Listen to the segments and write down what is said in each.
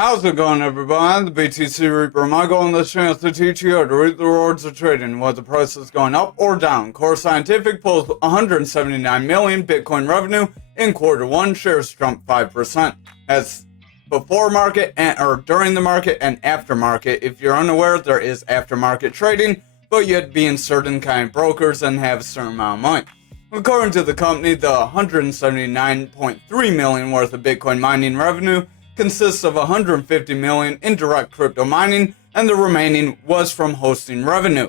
How's it going, everybody? I'm the BTC Reaper. My goal on this channel is to teach you how to reap the rewards of trading, whether the price is going up or down. Core Scientific pulls 179 million Bitcoin revenue in Q1. Shares jumped 5%. That's before market or during the market and after market. If you're unaware, there is aftermarket trading, but you have to be in certain kind of brokers and have a certain amount of money. According to the company, the 179.3 million worth of Bitcoin mining revenue consists of 150 million in direct crypto mining, and the remaining was from hosting revenue.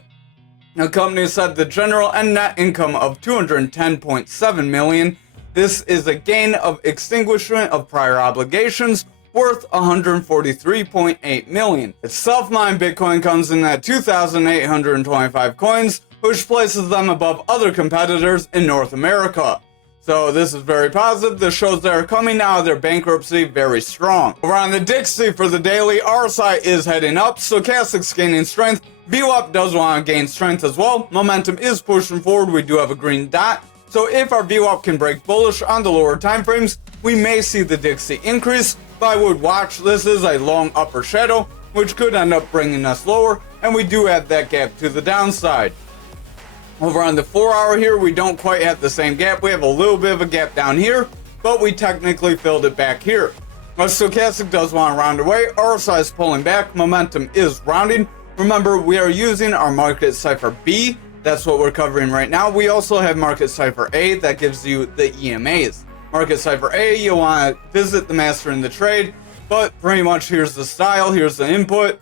The company said the general and net income of 210.7 million. This is a gain of extinguishment of prior obligations worth 143.8 million. Its self-mined Bitcoin comes in at 2,825 coins, which places them above other competitors in North America. So this is very positive. This shows they're coming out of their bankruptcy very strong. Over on the Dixie for the daily, RSI is heading up, stochastic's gaining strength. VWAP does want to gain strength as well. Momentum is pushing forward. We do have a green dot. So if our VWAP can break bullish on the lower time frames, we may see the Dixie increase. But I would watch. This is a long upper shadow, which could end up bringing us lower, and we do have that gap to the downside. Over on the 4-hour here, we don't quite have the same gap. We have a little bit of a gap down here, but we technically filled it back here. Our stochastic does want to round away. RSI is pulling back. Momentum is rounding. Remember, we are using our market cipher B. That's what we're covering right now. We also have market cipher A that gives you the EMAs. Market cipher A, you want to visit the master in the trade, but pretty much here's the style, here's the input,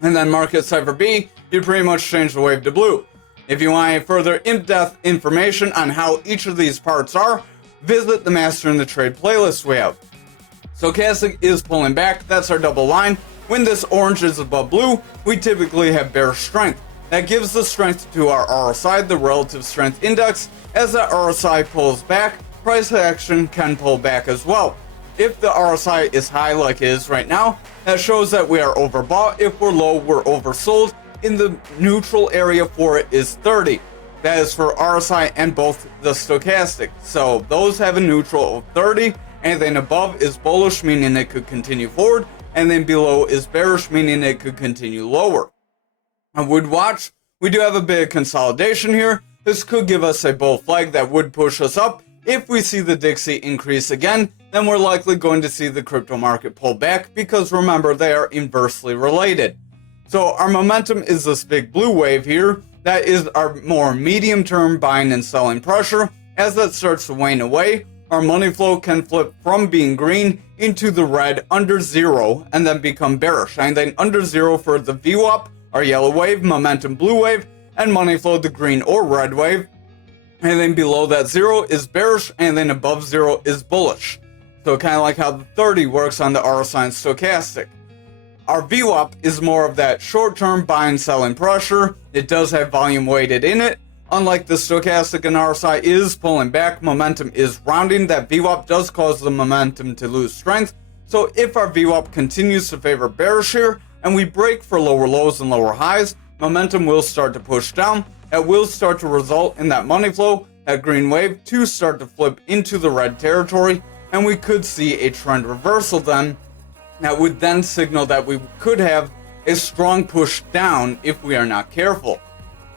and then market cipher B, you pretty much change the wave to blue. If you want any further in-depth information on how each of these parts are, visit the Master in the Trade playlist we have. Stochastic is pulling back. That's our double line. When this orange is above blue, we typically have bearish strength. That gives the strength to our RSI, the relative strength index. As the RSI pulls back, price action can pull back as well. If the RSI is high like it is right now, that shows that we are overbought. If we're low, we're oversold. In the neutral area for it is 30. That is for RSI and both the stochastic. So those have a neutral of 30. Anything above is bullish, meaning it could continue forward. And then below is bearish, meaning it could continue lower. I would watch. We do have a bit of consolidation here. This could give us a bull flag that would push us up. If we see the Dixie increase again, then we're likely going to see the crypto market pull back, because remember, they are inversely related. So our momentum is this big blue wave here. That is our more medium-term buying and selling pressure. As that starts to wane away, our money flow can flip from being green into the red under zero and then become bearish. And then under zero for the VWAP, our yellow wave, momentum blue wave, and money flow the green or red wave. And then below that zero is bearish, and then above zero is bullish. So kind of like how the 30 works on the RSI and stochastic. Our VWAP is more of that short-term buy and selling pressure. It does have volume weighted in it. Unlike the stochastic and RSI is pulling back, momentum is rounding. That VWAP does cause the momentum to lose strength. So if our VWAP continues to favor bearish here, and we break for lower lows and lower highs, momentum will start to push down. That will start to result in that money flow, that green wave, to start to flip into the red territory, and we could see a trend reversal then. That would then signal that we could have a strong push down if we are not careful.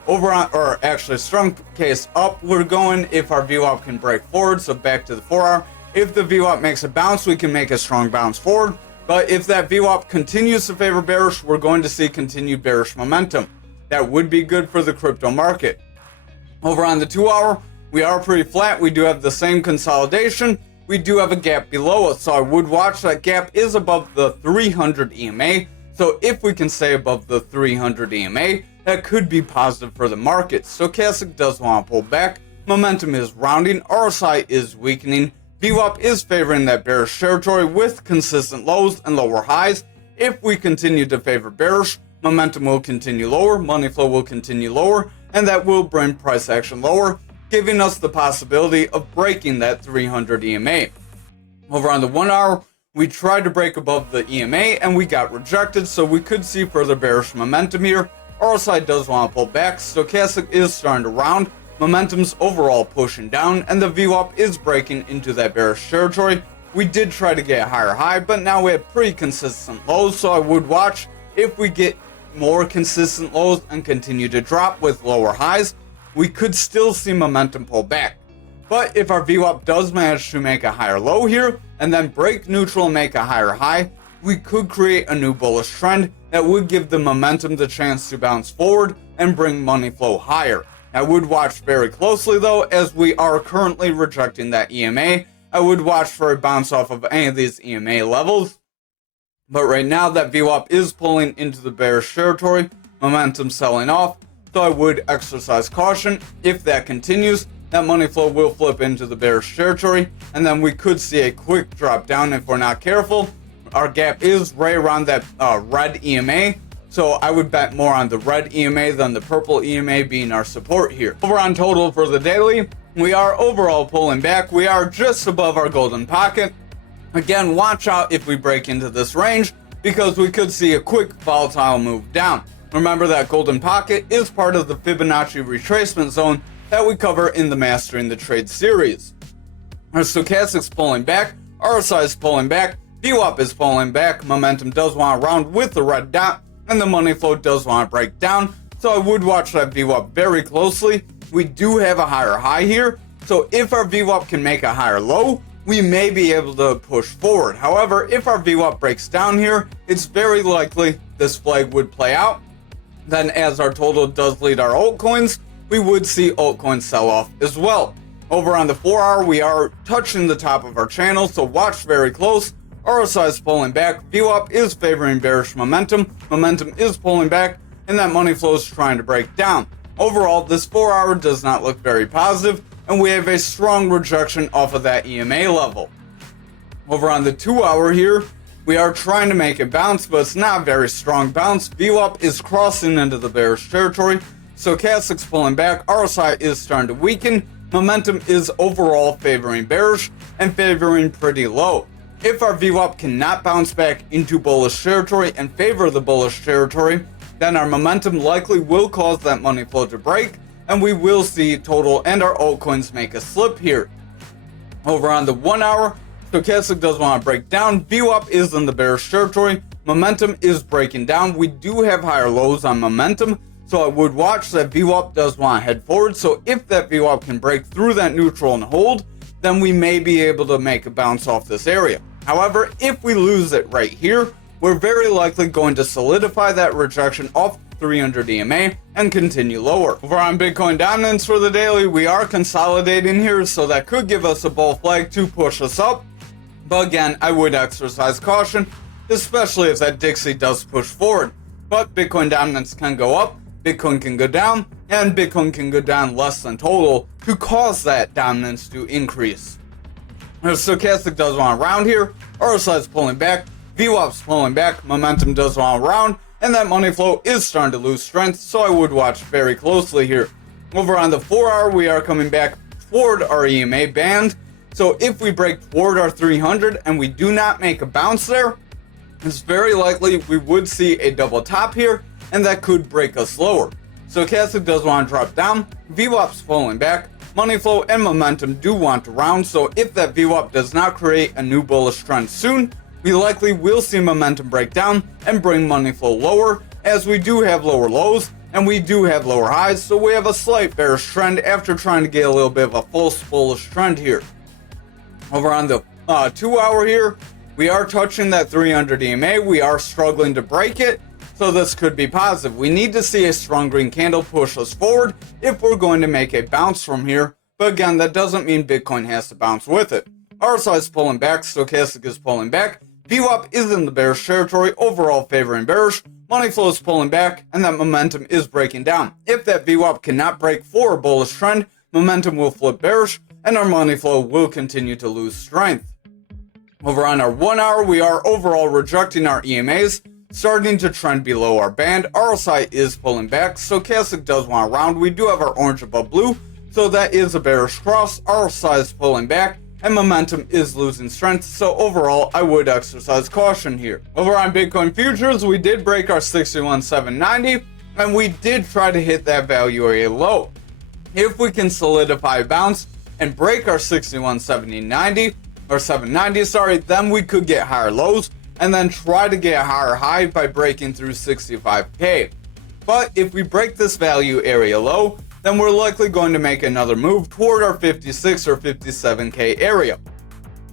Over on, or actually strong case up, we're going if our VWAP can break forward. So back to the 4-hour. If the VWAP makes a bounce, we can make a strong bounce forward. But if that VWAP continues to favor bearish, we're going to see continued bearish momentum. That would be good for the crypto market. Over on the 2-hour, we are pretty flat. We do have the same consolidation. We do have a gap below us, so I would watch. That gap is above the 300 EMA. So if we can stay above the 300 EMA, that could be positive for the market. Stochastic does want to pull back. Momentum is rounding. RSI is weakening. VWAP is favoring that bearish territory with consistent lows and lower highs. If we continue to favor bearish, momentum will continue lower, money flow will continue lower, and that will bring price action lower, giving us the possibility of breaking that 300 EMA. Over on the 1-hour, we tried to break above the EMA and we got rejected, so we could see further bearish momentum here. RSI does want to pull back. Stochastic is starting to round. Momentum's overall pushing down, and the VWAP is breaking into that bearish territory. we did try to get a higher high, but now we have pretty consistent lows, so I would watch if we get more consistent lows and continue to drop with lower highs, we could still see momentum pull back. But if our VWAP does manage to make a higher low here and then break neutral and make a higher high, we could create a new bullish trend that would give the momentum the chance to bounce forward and bring money flow higher. I would watch very closely though, as we are currently rejecting that EMA. I would watch for a bounce off of any of these EMA levels. But right now that VWAP is pulling into the bearish territory, momentum selling off, so I would exercise caution. If that continues, that money flow will flip into the bearish territory, and then we could see a quick drop down if we're not careful. Our gap is right around that red EMA, so I would bet more on the red EMA than the purple EMA being our support here. Over on total for the daily, we are overall pulling back. We are just above our golden pocket. Again, watch out if we break into this range, because we could see a quick volatile move down. Remember that golden pocket is part of the Fibonacci retracement zone that we cover in the Mastering the Trade series. Our stochastic's pulling back, RSI is pulling back, VWAP is pulling back, momentum does want to round with the red dot, and the money flow does want to break down, so I would watch that VWAP very closely. We do have a higher high here, so if our VWAP can make a higher low, we may be able to push forward. However, if our VWAP breaks down here, it's very likely this flag would play out. Then as our total does lead our altcoins, we would see altcoins sell off as well. Over on the 4 hour, we are touching the top of our channel, so watch very close. RSI is pulling back, VWAP is favoring bearish momentum, momentum is pulling back, and that money flow is trying to break down. Overall, this 4 hour does not look very positive, and we have a strong rejection off of that EMA level. Over on the 2 hour here, we are trying to make a bounce, but it's not a very strong bounce. VWAP is crossing into the bearish territory, stochastic's pulling back, RSI is starting to weaken, momentum is overall favoring bearish and favoring pretty low. If our VWAP cannot bounce back into bullish territory and favor the bullish territory, then our momentum likely will cause that money flow to break, and we will see total and our altcoins make a slip here. Over on the 1 hour, stochastic does want to break down, VWAP is in the bearish territory, momentum is breaking down. We do have higher lows on momentum, so I would watch that VWAP does want to head forward. So if that VWAP can break through that neutral and hold, then we may be able to make a bounce off this area. However, if we lose it right here, we're very likely going to solidify that rejection off 300 EMA and continue lower. Over on Bitcoin dominance for the daily, we are consolidating here, so that could give us a bull flag to push us up. But again, I would exercise caution, especially if that Dixie does push forward. But Bitcoin dominance can go up, Bitcoin can go down, and Bitcoin can go down less than total to cause that dominance to increase. Our stochastic does want to round here, RSI is pulling back, VWAP's pulling back, momentum does want to round, and that money flow is starting to lose strength, so I would watch very closely here. Over on the 4 hour, we are coming back toward our EMA band, so if we break toward our 300 and we do not make a bounce there, it's very likely we would see a double top here, and that could break us lower. Stochastic does want to drop down, VWAP's pulling back, money flow and momentum do want to round, so if that VWAP does not create a new bullish trend soon, we likely will see momentum break down and bring money flow lower, as we do have lower lows and we do have lower highs, so we have a slight bearish trend after trying to get a little bit of a false bullish trend here. Over on the 2 hour here, we are touching that 300 EMA, we are struggling to break it, so this could be positive. We need to see a strong green candle push us forward if we're going to make a bounce from here, but again, that doesn't mean Bitcoin has to bounce with it. RSI is pulling back, stochastic is pulling back, VWAP is in the bearish territory, overall favoring bearish, money flow is pulling back, and that momentum is breaking down. If that VWAP cannot break for a bullish trend, momentum will flip bearish, and our money flow will continue to lose strength. Over on our 1 hour, we are overall rejecting our EMAs, starting to trend below our band. RSI is pulling back, stochastic does want to round. We do have our orange above blue, so that is a bearish cross. RSI is pulling back, and momentum is losing strength, so overall I would exercise caution here. Over on Bitcoin futures, we did break our 61,790, and we did try to hit that value area low. If we can solidify a bounce and break our 61,7090, or 790, sorry, then we could get higher lows and then try to get a higher high by breaking through 65k. But if we break this value area low, then we're likely going to make another move toward our 56 or 57k area.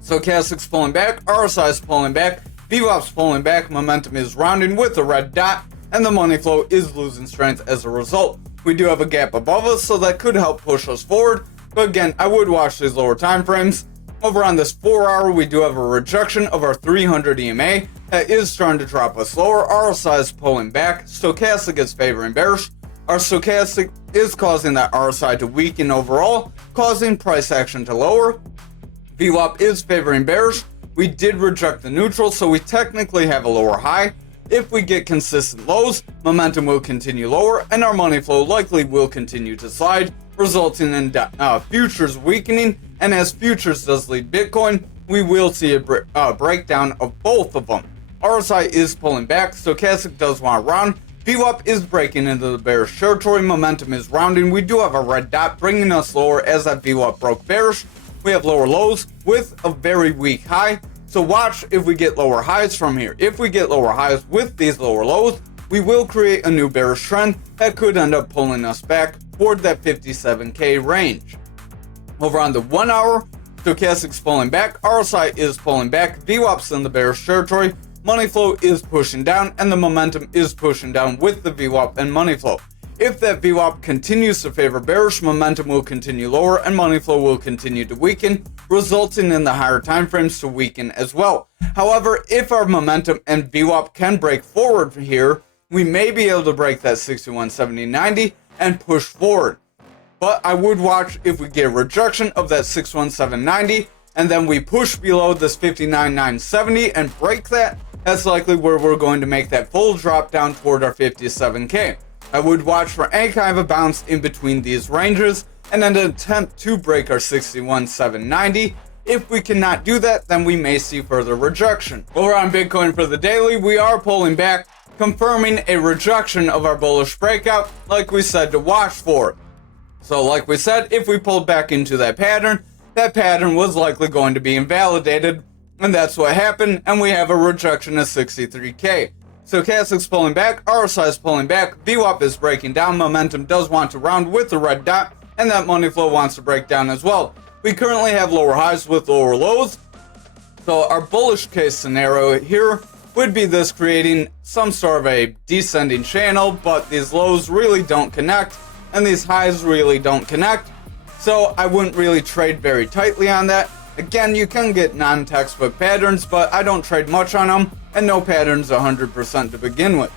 Stochastic's pulling back, RSI's pulling back, VWAP's pulling back, momentum is rounding with a red dot, and the money flow is losing strength as a result. We do have a gap above us, so that could help push us forward, but again, I would watch these lower time frames. Over on this 4 hour, we do have a rejection of our 300 EMA that is starting to drop us lower. RSI is pulling back, Stochastic is favoring bearish. Our Stochastic is causing that RSI to weaken overall, causing price action to lower. VWAP is favoring bearish. We did reject the neutral, so we technically have a lower high. If we get consistent lows, momentum will continue lower, and our money flow likely will continue to slide, resulting in futures weakening. And as futures does lead Bitcoin, we will see a breakdown of both of them. RSI is pulling back, Stochastic does want to round. VWAP is breaking into the bearish territory, momentum is rounding. We do have a red dot bringing us lower as that VWAP broke bearish. We have lower lows with a very weak high. So watch if we get lower highs from here. If we get lower highs with these lower lows, we will create a new bearish trend that could end up pulling us back toward that 57k range. Over on the 1 hour, Stochastic's pulling back, RSI is pulling back, VWAP's in the bearish territory, money flow is pushing down, and the momentum is pushing down with the VWAP and money flow. If that VWAP continues to favor bearish, momentum will continue lower and money flow will continue to weaken, resulting in the higher time frames to weaken as well. However, if our momentum and VWAP can break forward here, we may be able to break that 6170.90 and push forward. But I would watch if we get a rejection of that 617.90 and then we push below this 59.970 and break that. That's likely where we're going to make that full drop down toward our 57k. I would watch for any kind of a bounce in between these ranges and then attempt to break our 61.790. If we cannot do that, then we may see further rejection. Over on Bitcoin for the daily, we are pulling back, confirming a rejection of our bullish breakout, like we said to watch for. So like we said, if we pulled back into that pattern was likely going to be invalidated, and that's what happened, and we have a rejection of 63k. Stochastic's pulling back, RSI is pulling back, VWAP is breaking down, momentum does want to round with the red dot, and that money flow wants to break down as well. We currently have lower highs with lower lows, so our bullish case scenario here would be this creating some sort of a descending channel, but these lows really don't connect, and these highs really don't connect, so I wouldn't really trade very tightly on that. Again, you can get non-textbook patterns, but I don't trade much on them, and no patterns 100% to begin with.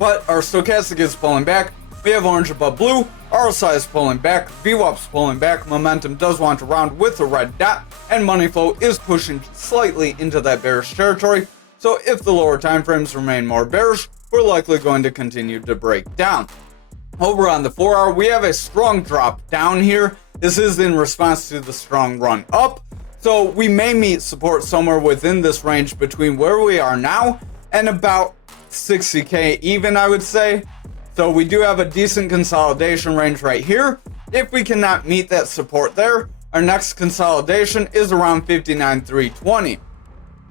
But our Stochastic is pulling back, we have orange above blue, RSI is pulling back, VWAP's pulling back, momentum does want to round with a red dot, and money flow is pushing slightly into that bearish territory, so if the lower time frames remain more bearish, we're likely going to continue to break down. Over on the 4 hour, we have a strong drop down here. This is in response to the strong run up. So we may meet support somewhere within this range between where we are now and about 60k even, I would say. So we do have a decent consolidation range right here. If we cannot meet that support there, our next consolidation is around 59,320.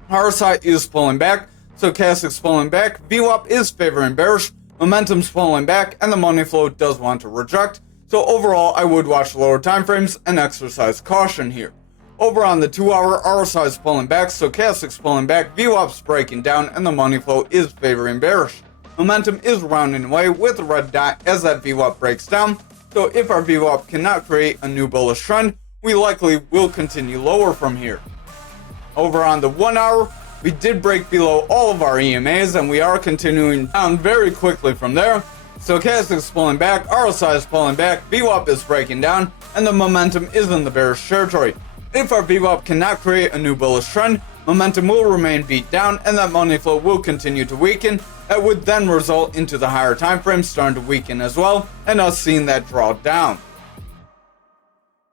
RSI is pulling back, Stochastic's pulling back, VWAP is favoring bearish, momentum's pulling back, and the money flow does want to reject. So overall, I would watch lower time frames and exercise caution here. Over on the 2 hour, RSI is pulling back, Stochastic's pulling back, VWAP's breaking down, and the money flow is favoring bearish. Momentum is rounding away with a red dot as that VWAP breaks down. So if our VWAP cannot create a new bullish trend, we likely will continue lower from here. Over on the 1 hour, we did break below all of our EMAs and we are continuing down very quickly from there. Stochastic's pulling back, RSI is pulling back, VWAP is breaking down, and the momentum is in the bearish territory. If our VWAP cannot create a new bullish trend, momentum will remain beat down and that money flow will continue to weaken. That would then result into the higher time frames starting to weaken as well, and us seeing that draw down.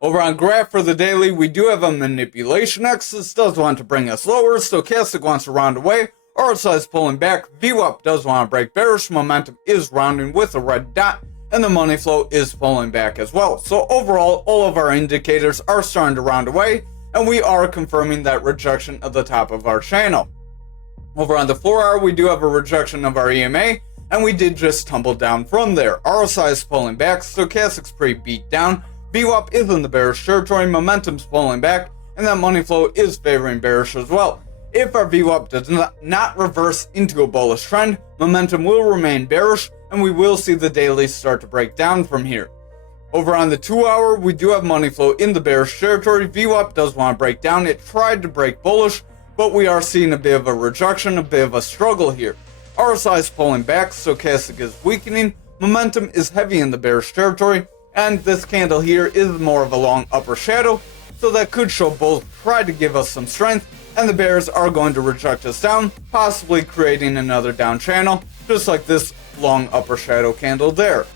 Over on graph for the daily, we do have a manipulation X. This does want to bring us lower, Stochastic wants to round away, RSI is pulling back, VWAP does want to break bearish, momentum is rounding with a red dot, and the money flow is pulling back as well. So overall, all of our indicators are starting to round away, and we are confirming that rejection at the top of our channel. Over on the 4-hour, we do have a rejection of our EMA, and we did just tumble down from there. RSI is pulling back, stochastic's pretty beat down, VWAP is in the bearish territory, momentum's pulling back, and that money flow is favoring bearish as well. If our VWAP does not reverse into a bullish trend, momentum will remain bearish, and we will see the daily start to break down from here. Over on the 2-hour, we do have money flow in the bearish territory. VWAP does want to break down. It tried to break bullish, but we are seeing a bit of a rejection, a bit of a struggle here. RSI is pulling back, stochastic is weakening, momentum is heavy in the bearish territory, and this candle here is more of a long upper shadow, so that could show bulls try to give us some strength, and the bears are going to reject us down, possibly creating another down channel, just like this long upper shadow candle there.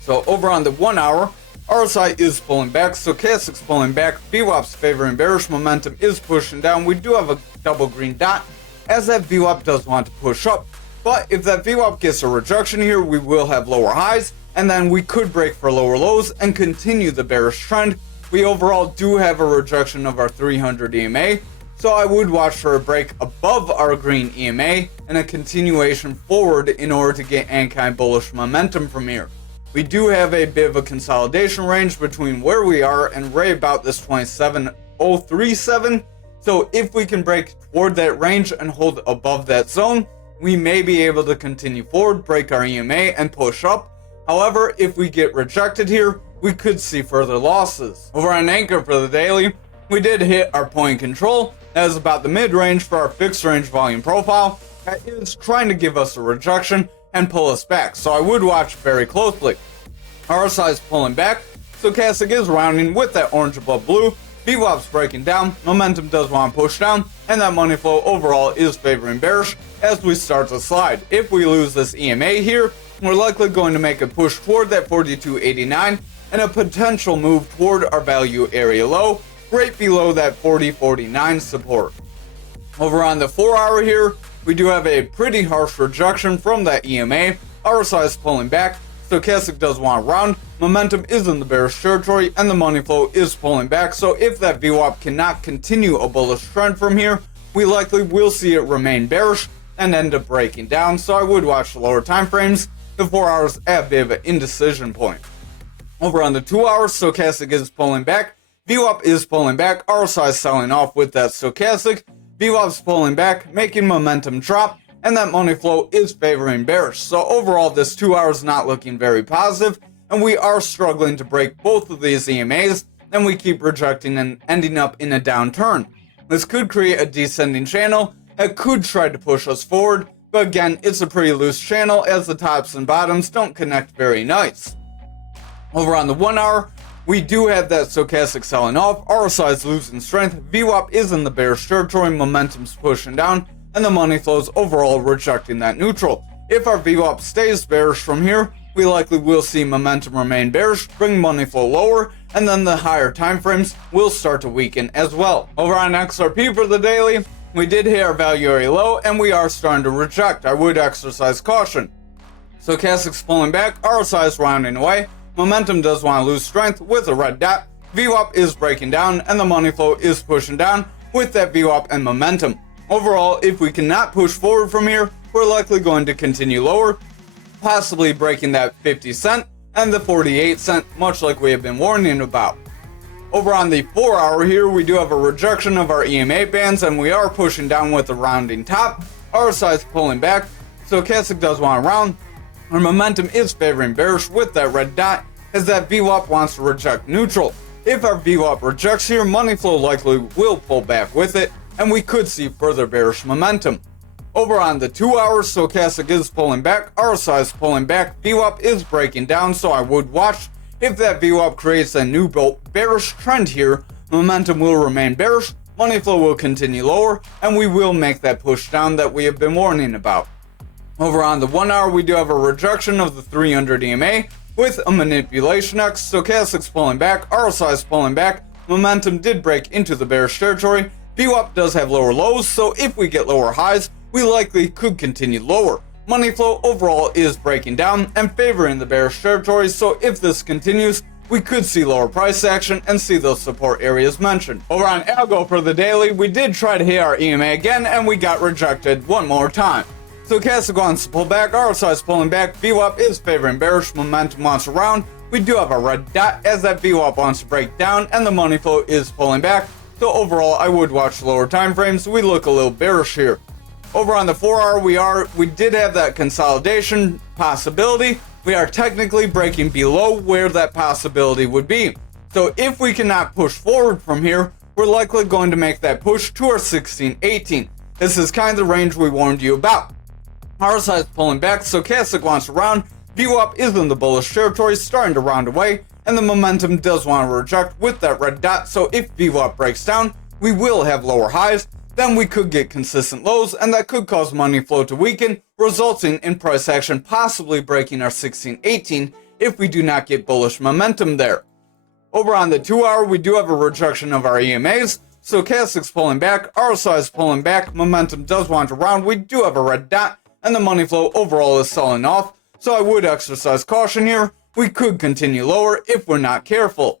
So over on the 1-hour, RSI is pulling back, stochastic's pulling back, VWAP's favoring bearish, momentum is pushing down. We do have a double green dot, as that VWAP does want to push up, but if that VWAP gets a rejection here, we will have lower highs, and then we could break for lower lows and continue the bearish trend. We overall do have a rejection of our 300 EMA, so I would watch for a break above our green EMA and a continuation forward in order to get anti-bullish momentum from here. We do have a bit of a consolidation range between where we are and right about this 27037, so if we can break toward that range and hold above that zone, we may be able to continue forward, break our EMA, and push up. However, if we get rejected here, we could see further losses. Over on ankr for the daily, we did hit our point control. That is about the mid-range for our fixed range volume profile. That is trying to give us a rejection and pull us back, so I would watch very closely. RSI is pulling back, stochastic is rounding with that orange above blue, VWAP's breaking down, momentum does want to push down, and that money flow overall is favoring bearish as we start to slide. If we lose this EMA here, we're likely going to make a push toward that 42.89 and a potential move toward our value area low, right below that 40.49 support. Over on the 4-hour here, we do have a pretty harsh rejection from that EMA. RSI is pulling back, stochastic does want to round, momentum is in the bearish territory, and the money flow is pulling back, so if that VWAP cannot continue a bullish trend from here, we likely will see it remain bearish and end up breaking down, so I would watch the lower time frames. The 4 hours at a bit of an indecision point. Over on the 2 hours, stochastic is pulling back, VWAP is pulling back, RSI is selling off with that stochastic, VWAP's pulling back, making momentum drop, and that money flow is favoring bearish. So overall, this 2 hours not looking very positive, and we are struggling to break both of these EMAs, and we keep rejecting and ending up in a downturn. This could create a descending channel that could try to push us forward, but again, it's a pretty loose channel as the tops and bottoms don't connect very nice. Over on the 1 hour, we do have that stochastic selling off, RSI is losing strength, VWAP is in the bearish territory, momentum's pushing down, and the money flows overall rejecting that neutral. If our VWAP stays bearish from here, we likely will see momentum remain bearish, bring money flow lower, and then the higher time frames will start to weaken as well. Over on XRP for the daily, we did hit our value area low, and we are starting to reject. I would exercise caution. Stochastic's pulling back, RSI is rounding away, momentum does want to lose strength with a red dot, VWAP is breaking down, and the money flow is pushing down with that VWAP and momentum. Overall, if we cannot push forward from here, we're likely going to continue lower, possibly breaking that 50 cent and the 48 cent, much like we have been warning about. Over on the 4 hour here, we do have a rejection of our EMA bands, and we are pushing down with a rounding top. RSI is pulling back, stochastic does want to round. Our momentum is favoring bearish with that red dot, as that VWAP wants to reject neutral. If our VWAP rejects here, money flow likely will pull back with it, and we could see further bearish momentum. Over on the 2 hours, stochastic is pulling back, RSI is pulling back, VWAP is breaking down, so I would watch. If that VWAP creates a new bearish trend here, momentum will remain bearish, money flow will continue lower, and we will make that push down that we have been warning about. Over on the 1 hour, we do have a rejection of the 300 EMA with a manipulation X. Stochastic's pulling back, RSI is pulling back, momentum did break into the bearish territory, VWAP does have lower lows, so if we get lower highs, we likely could continue lower. Money flow overall is breaking down and favoring the bearish territory, so if this continues, we could see lower price action and see those support areas mentioned. Over on algo for the daily, we did try to hit our EMA again and we got rejected one more time. Stochastic wants to pull back, RSI is pulling back, VWAP is favoring bearish, momentum wants around. We do have a red dot as that VWAP wants to break down and the money flow is pulling back. So overall, I would watch lower time frames. We look a little bearish here. Over on the 4-hour, we did have that consolidation possibility. We are technically breaking below where that possibility would be. So if we cannot push forward from here, we're likely going to make that push to our 1618. This is kind of the range we warned you about. RSI is pulling back, stochastic wants around, VWAP is in the bullish territory, starting to round away, and the momentum does want to reject with that red dot. So if VWAP breaks down, we will have lower highs. Then we could get consistent lows, and that could cause money flow to weaken, resulting in price action possibly breaking our 1618 if we do not get bullish momentum there. Over on the 2-hour, we do have a rejection of our EMAs. Stochastic's pulling back, RSI is pulling back, momentum does want to round, we do have a red dot, and the money flow overall is selling off, so I would exercise caution here. We could continue lower if we're not careful.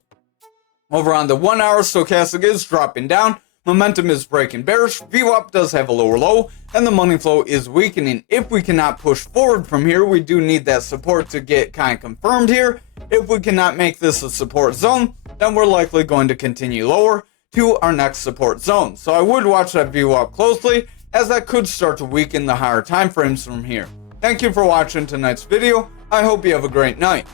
Over on the 1-hour, stochastic is dropping down, momentum is breaking bearish, VWAP does have a lower low, and the money flow is weakening. If we cannot push forward from here, we do need that support to get kind of confirmed here. If we cannot make this a support zone, then we're likely going to continue lower to our next support zone. So I would watch that VWAP closely, as that could start to weaken the higher time frames from here. Thank you for watching tonight's video. I hope you have a great night.